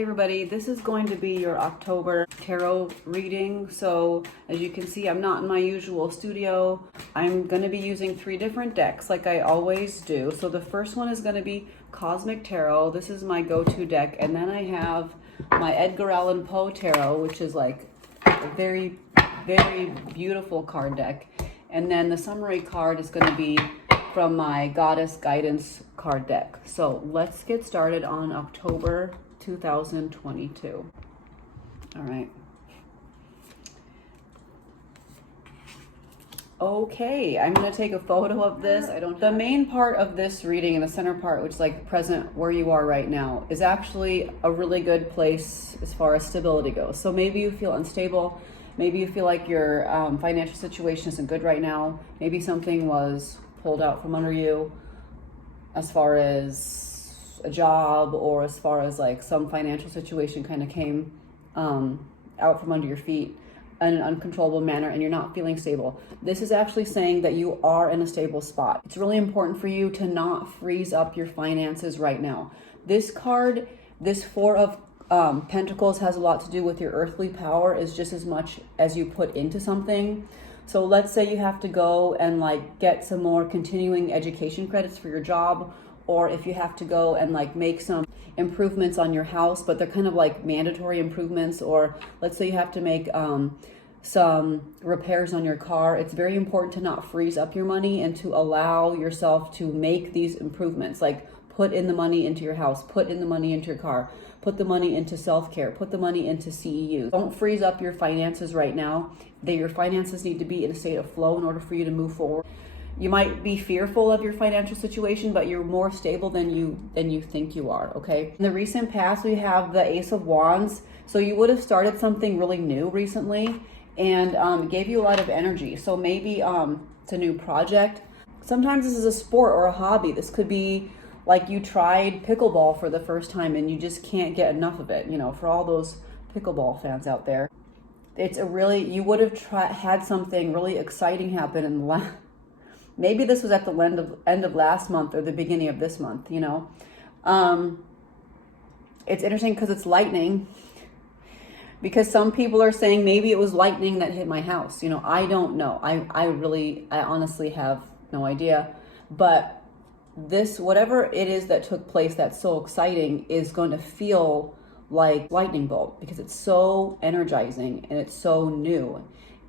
Hi everybody, this is going to be your October tarot reading. So as you can see, I'm not in my usual studio. I'm going to be using 3 different decks like I always do. So the first one is going to be Cosmic Tarot. This is my go-to deck. And then I have my Edgar Allan Poe Tarot, which is like a very, very beautiful card deck. And then the summary card is going to be from my Goddess Guidance card deck. So let's get started on October 2022. All right. Okay, I'm gonna take a photo of this. The main part of this reading and the center part, which is like present where you are right now, is actually a really good place as far as stability goes. So maybe you feel unstable. Maybe you feel like your financial situation isn't good right now. Maybe something was pulled out from under you as far as a job, or as far as like some financial situation kind of came out from under your feet in an uncontrollable manner and you're not feeling stable. This is actually saying that you are in a stable spot. It's really important for you to not freeze up your finances right now. This card, this 4 of Pentacles, has a lot to do with your earthly power is just as much as you put into something. So let's say you have to go and like get some more continuing education credits for your job, or if you have to go and like make some improvements on your house, but they're kind of like mandatory improvements, or let's say you have to make some repairs on your car. It's very important to not freeze up your money and to allow yourself to make these improvements. Like put in the money into your house, put in the money into your car, put the money into self-care, put the money into CEUs. Don't freeze up your finances right now. Your finances need to be in a state of flow in order for you to move forward. You might be fearful of your financial situation, but you're more stable than you think you are, okay? In the recent past, we have the Ace of Wands. So you would have started something really new recently, and it gave you a lot of energy. So maybe it's a new project. Sometimes this is a sport or a hobby. This could be like you tried pickleball for the first time and you just can't get enough of it. You know, for all those pickleball fans out there, it's a really, you would have had something really exciting happen in the last, maybe this was at the end of last month or the beginning of this month, you know. It's interesting because it's lightning, because some people are saying maybe it was lightning that hit my house. You know, I don't know. I honestly have no idea. But this, whatever it is that took place that's so exciting, is going to feel like lightning bolt because it's so energizing and it's so new.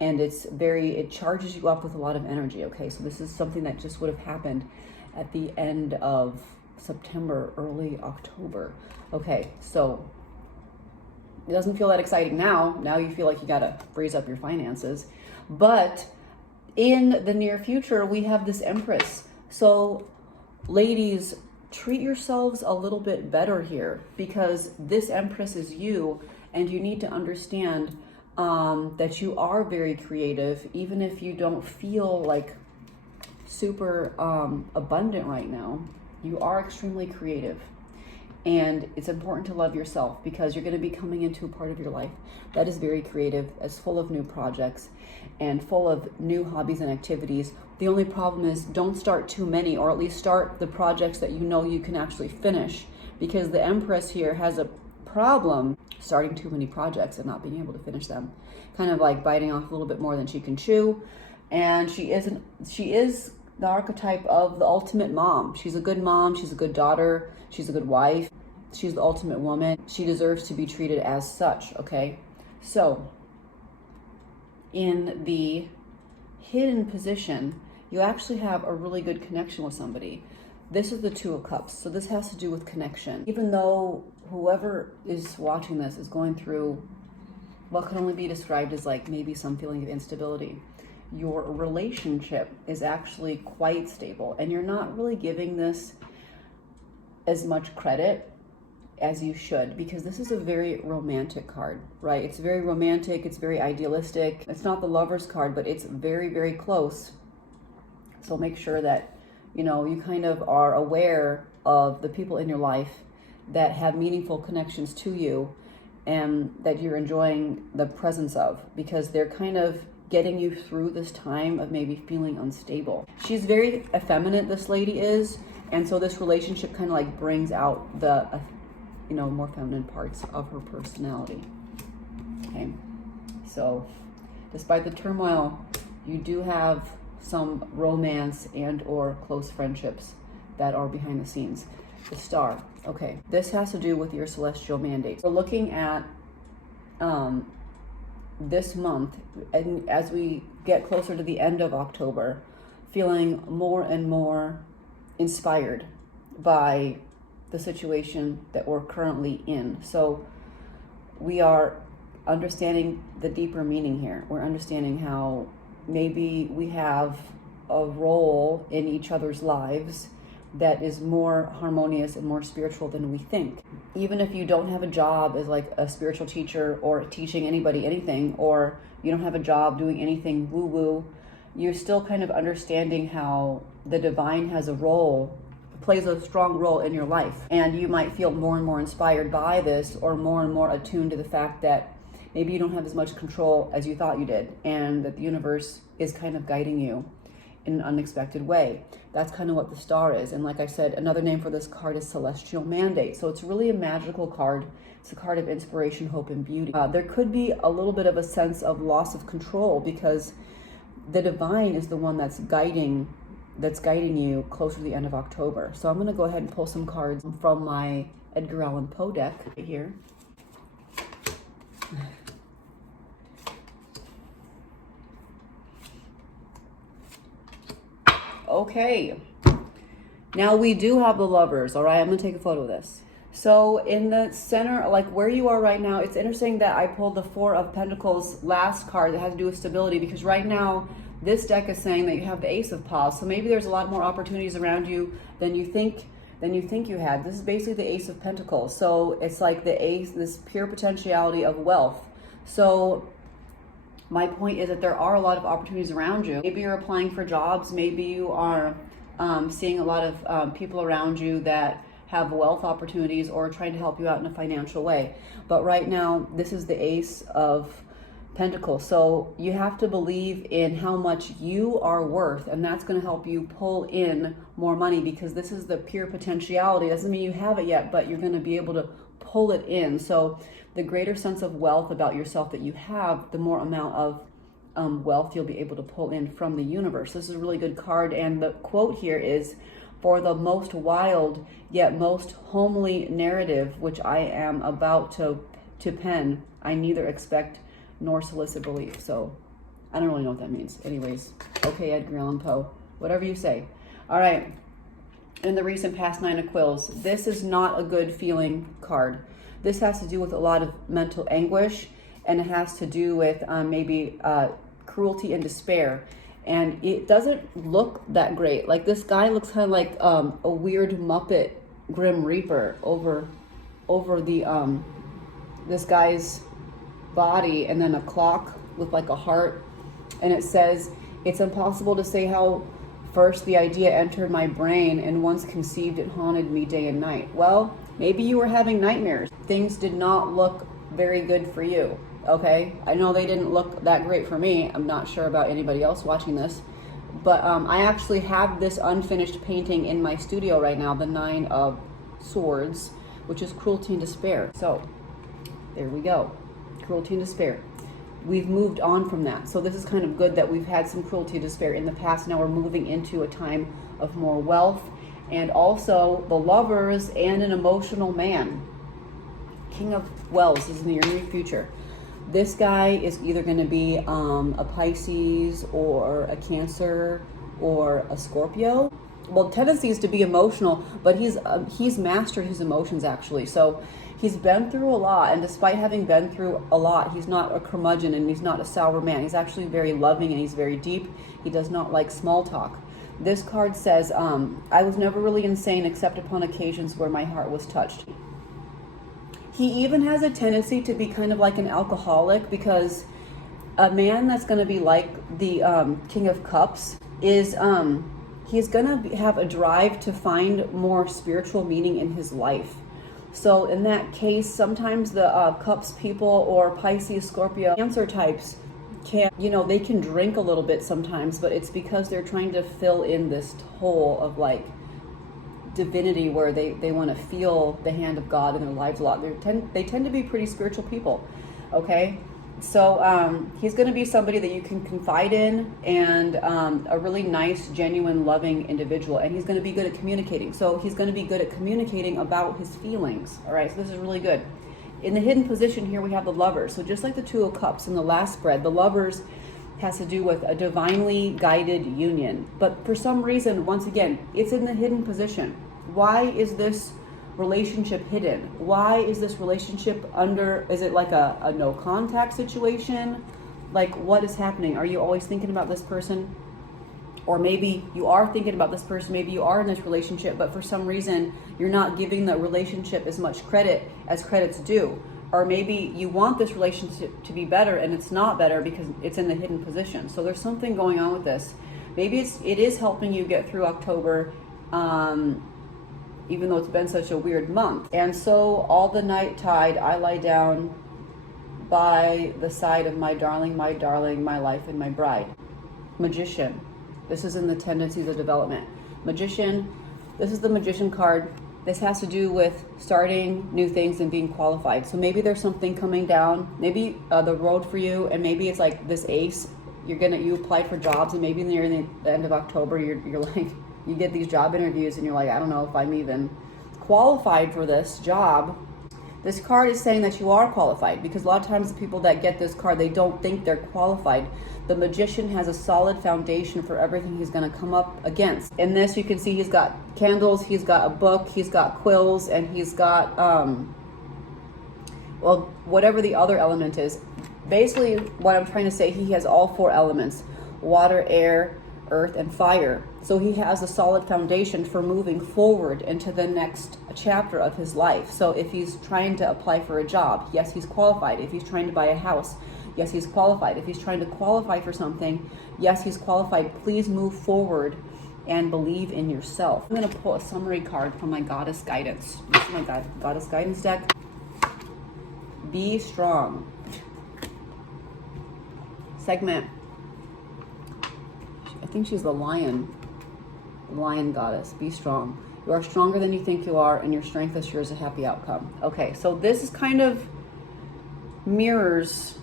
And it charges you up with a lot of energy, okay? So this is something that just would have happened at the end of September, early October. Okay, so it doesn't feel that exciting now. Now you feel like you gotta freeze up your finances. But in the near future, we have this Empress. So ladies, treat yourselves a little bit better here, because this Empress is you, and you need to understand that you are very creative, even if you don't feel like super abundant right now. You are extremely creative, and it's important to love yourself, because you're going to be coming into a part of your life that is very creative, as full of new projects and full of new hobbies and activities. The only problem is don't start too many, or at least start the projects that you know you can actually finish, because the Empress here has a problem starting too many projects and not being able to finish them, kind of like biting off a little bit more than she can chew. And she is the archetype of the ultimate mom. She's a good mom, she's a good daughter, she's a good wife, she's the ultimate woman. She deserves to be treated as such, okay? So in the hidden position, you actually have a really good connection with somebody. This is the 2 of Cups, so this has to do with connection. Even though whoever is watching this is going through what can only be described as like maybe some feeling of instability, your relationship is actually quite stable, and you're not really giving this as much credit as you should, because this is a very romantic card, right? It's very romantic, it's very idealistic. It's not the Lover's card, but it's very, very close. So make sure that, you know, you kind of are aware of the people in your life that have meaningful connections to you and that you're enjoying the presence of, because they're kind of getting you through this time of maybe feeling unstable. She's very effeminate, this lady is, and so this relationship kind of like brings out the more feminine parts of her personality. Okay, so despite the turmoil, you do have some romance and or close friendships that are behind the scenes. The Star. Okay, this has to do with your celestial mandates. We're looking at this month, and as we get closer to the end of October, feeling more and more inspired by the situation that we're currently in. So we are understanding the deeper meaning here. We're understanding how maybe we have a role in each other's lives that is more harmonious and more spiritual than we think. Even if you don't have a job as like a spiritual teacher or teaching anybody anything, or you don't have a job doing anything woo-woo, you're still kind of understanding how the divine has a role, plays a strong role in your life. And you might feel more and more inspired by this, or more and more attuned to the fact that maybe you don't have as much control as you thought you did, and that the universe is kind of guiding you in an unexpected way. That's kind of what the Star is. And like I said, another name for this card is Celestial Mandate. So it's really a magical card. It's a card of inspiration, hope, and beauty. There could be a little bit of a sense of loss of control, because the divine is the one that's guiding you closer to the end of October. So I'm going to go ahead and pull some cards from my Edgar Allan Poe deck right here. Okay, now we do have the Lovers. All right, I'm gonna take a photo of this. So in the center, like where you are right now, it's interesting that I pulled the Four of Pentacles last card that has to do with stability, because right now this deck is saying that you have the Ace of Paws. So maybe there's a lot more opportunities around you than you think you had. This is basically the Ace of Pentacles. So it's like the ace, this pure potentiality of wealth. So my point is that there are a lot of opportunities around you. Maybe you're applying for jobs. Maybe you are seeing a lot of people around you that have wealth opportunities or trying to help you out in a financial way. But right now, this is the Ace of Pentacles. So you have to believe in how much you are worth, and that's going to help you pull in more money, because this is the pure potentiality. Doesn't mean you have it yet, but you're going to be able to pull it in. So the greater sense of wealth about yourself that you have, the more amount of wealth you'll be able to pull in from the universe. This is a really good card. And the quote here is, "For the most wild yet most homely narrative which I am about to pen, I neither expect nor solicit relief." So I don't really know what that means. Anyways, okay, Edgar Allan Poe, whatever you say. All right, in the recent past, Nine of Quills. This is not a good feeling card. This has to do with a lot of mental anguish, and it has to do with maybe cruelty and despair. And it doesn't look that great. Like, this guy looks kind of like a weird Muppet Grim Reaper over the this guy's body, and then a clock with like a heart. And it says, "It's impossible to say how first the idea entered my brain, and once conceived it haunted me day and night." Well, maybe you were having nightmares. Things did not look very good for you, okay? I know they didn't look that great for me. I'm not sure about anybody else watching this. But I actually have this unfinished painting in my studio right now, the Nine of Swords, which is cruelty and despair. So, there we go. Cruelty and despair. We've moved on from that. So this is kind of good that we've had some cruelty and despair in the past. Now we're moving into a time of more wealth, and also the Lovers and an emotional man. King of Wells is in the near future. This guy is either going to be a Pisces or a Cancer or a Scorpio. Well, tendency is to be emotional, but he's mastered his emotions, actually. So he's been through a lot, and despite having been through a lot, he's not a curmudgeon and he's not a sour man. He's actually very loving and he's very deep. He does not like small talk. This card says, "I was never really insane except upon occasions where my heart was touched." He even has a tendency to be kind of like an alcoholic, because a man that's going to be like the King of Cups is he's going to have a drive to find more spiritual meaning in his life. So in that case, sometimes the Cups people or Pisces, Scorpio, Cancer types can, they can drink a little bit sometimes, but it's because they're trying to fill in this hole of like divinity where they want to feel the hand of God in their lives a lot. They tend to be pretty spiritual people, okay? So he's going to be somebody that you can confide in, and a really nice, genuine, loving individual. And he's going to be good at communicating. So he's going to be good at communicating about his feelings, all right? So this is really good. In the hidden position here, we have the Lovers. So just like the Two of Cups in the last spread, the Lovers has to do with a divinely guided union. But for some reason, once again, it's in the hidden position. Why is this relationship hidden? Why is this relationship under, is it like a no contact situation? Like, what is happening? Are you always thinking about this person? Or maybe you are thinking about this person, maybe you are in this relationship, but for some reason you're not giving the relationship as much credit as credit's due. Or maybe you want this relationship to be better and it's not better because it's in the hidden position. So there's something going on with this. Maybe it is helping you get through October, even though it's been such a weird month. And so all the night tide, I lie down by the side of my darling, my life and my bride. Magician. This is in the tendencies of development. Magician, this is the Magician card. This has to do with starting new things and being qualified. So maybe there's something coming down, maybe the road for you, and maybe it's like this ace. You applied for jobs, and maybe near the end of October, you're like, you get these job interviews and you're like, I don't know if I'm even qualified for this job. This card is saying that you are qualified, because a lot of times the people that get this card, they don't think they're qualified. The Magician has a solid foundation for everything he's going to come up against. In this, you can see he's got candles, he's got a book, he's got quills, and he's got, well, whatever the other element is. Basically, what I'm trying to say, he has all four elements: water, air, earth, and fire. So he has a solid foundation for moving forward into the next chapter of his life. So if he's trying to apply for a job, yes, he's qualified. If he's trying to buy a house, yes, he's qualified. If he's trying to qualify for something, yes, he's qualified. Please move forward and believe in yourself. I'm going to pull a summary card from my Goddess Guidance. This is my Goddess Guidance deck. Be strong. Segment. I think she's the lion goddess. Be strong. You are stronger than you think you are, and your strength assures a happy outcome. Okay, so this is kind of mirrors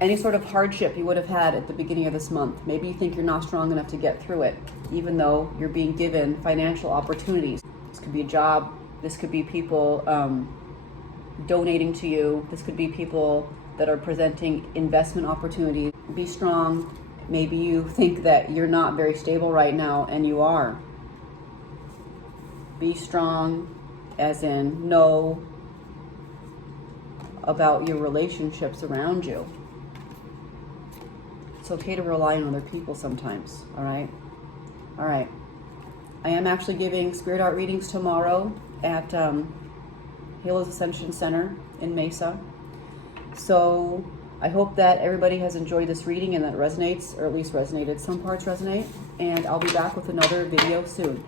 any sort of hardship you would have had at the beginning of this month. Maybe you think you're not strong enough to get through it, even though you're being given financial opportunities. This could be a job. This could be people donating to you. This could be people that are presenting investment opportunities. Be strong. Maybe you think that you're not very stable right now, and you are. Be strong, as in know about your relationships around you. It's okay to rely on other people sometimes, all right? All right. I am actually giving spirit art readings tomorrow at Halo's Ascension Center in Mesa. So I hope that everybody has enjoyed this reading and that it resonates, or at least resonated. Some parts resonate, and I'll be back with another video soon.